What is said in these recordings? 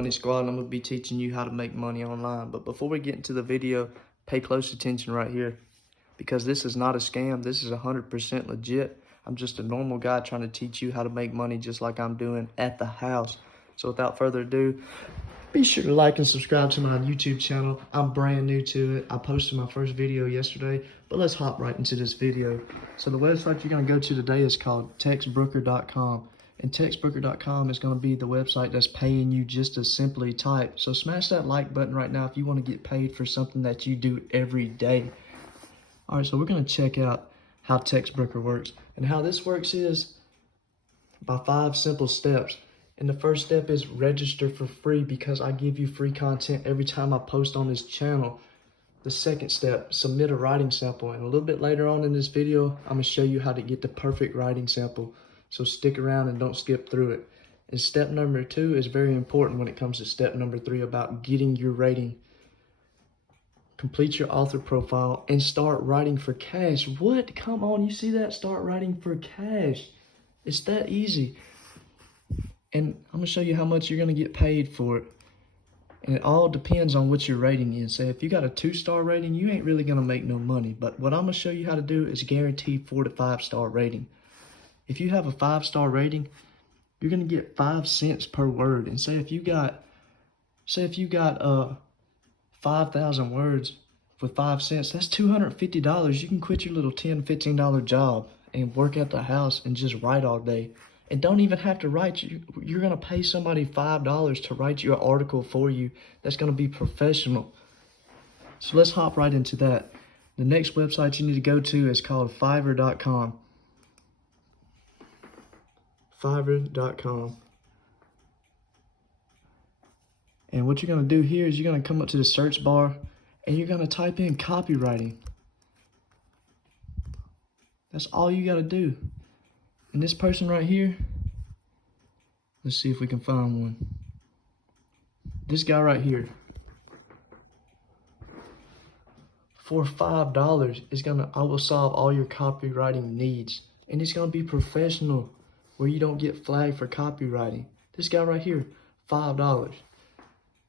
Money Squad, and I'm going to be teaching you how to make money online. But before we get into the video, pay close attention right here, because this is not a scam. This is 100% legit. I'm just a normal guy trying to teach you how to make money just like I'm doing at the house. So without further ado, be sure to like and subscribe to my YouTube channel. I'm brand new to it. I posted my first video yesterday, but let's hop right into this video. So the website you're going to go to today is called textbrooker.com. And textbrooker.com is going to be the website that's paying you just to simply type. So smash that like button right now if you want to get paid for something that you do every day. All right, so we're going to check out how TextBrooker works. And how this works is by 5 simple steps. And the first step is register for free, because I give you free content every time I post on this channel. The second step, submit a writing sample. And a little bit later on in this video, I'm going to show you how to get the perfect writing sample. So stick around and don't skip through it. And step number 2 is very important when it comes to step number 3 about getting your rating. Complete your author profile and start writing for cash. What? Come on, you see that? Start writing for cash. It's that easy. And I'm going to show you how much you're going to get paid for it. And it all depends on what your rating is. Say if you got a 2-star rating, you ain't really going to make no money. But what I'm going to show you how to do is guarantee 4 to 5-star rating. If you have a 5-star rating, you're going to get 5 cents per word. And say if you got 5,000 words with 5 cents, that's $250. You can quit your little $10, $15 job and work at the house and just write all day. And don't even have to write. You're going to pay somebody $5 to write your article for you that's going to be professional. So let's hop right into that. The next website you need to go to is called Fiverr.com. Fiverr.com. And what you're going to do here is you're going to come up to the search bar and you're going to type in copywriting. That's all you got to do. And this person right here, let's see if we can find one. This guy right here, for $5, I will solve all your copywriting needs. And it's going to be professional, where you don't get flagged for copywriting. This guy right here, $5.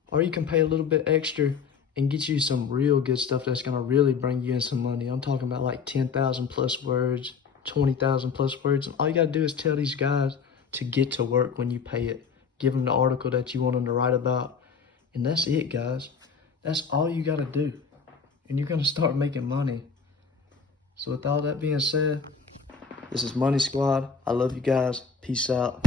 Or you can pay a little bit extra and get you some real good stuff that's going to really bring you in some money. I'm talking about like 10,000 plus words, 20,000 plus words. And all you got to do is tell these guys to get to work when you pay it. Give them the article that you want them to write about. And that's it, guys. That's all you got to do. And you're going to start making money. So with all that being said, this is Money Squad. I love you guys. Peace out.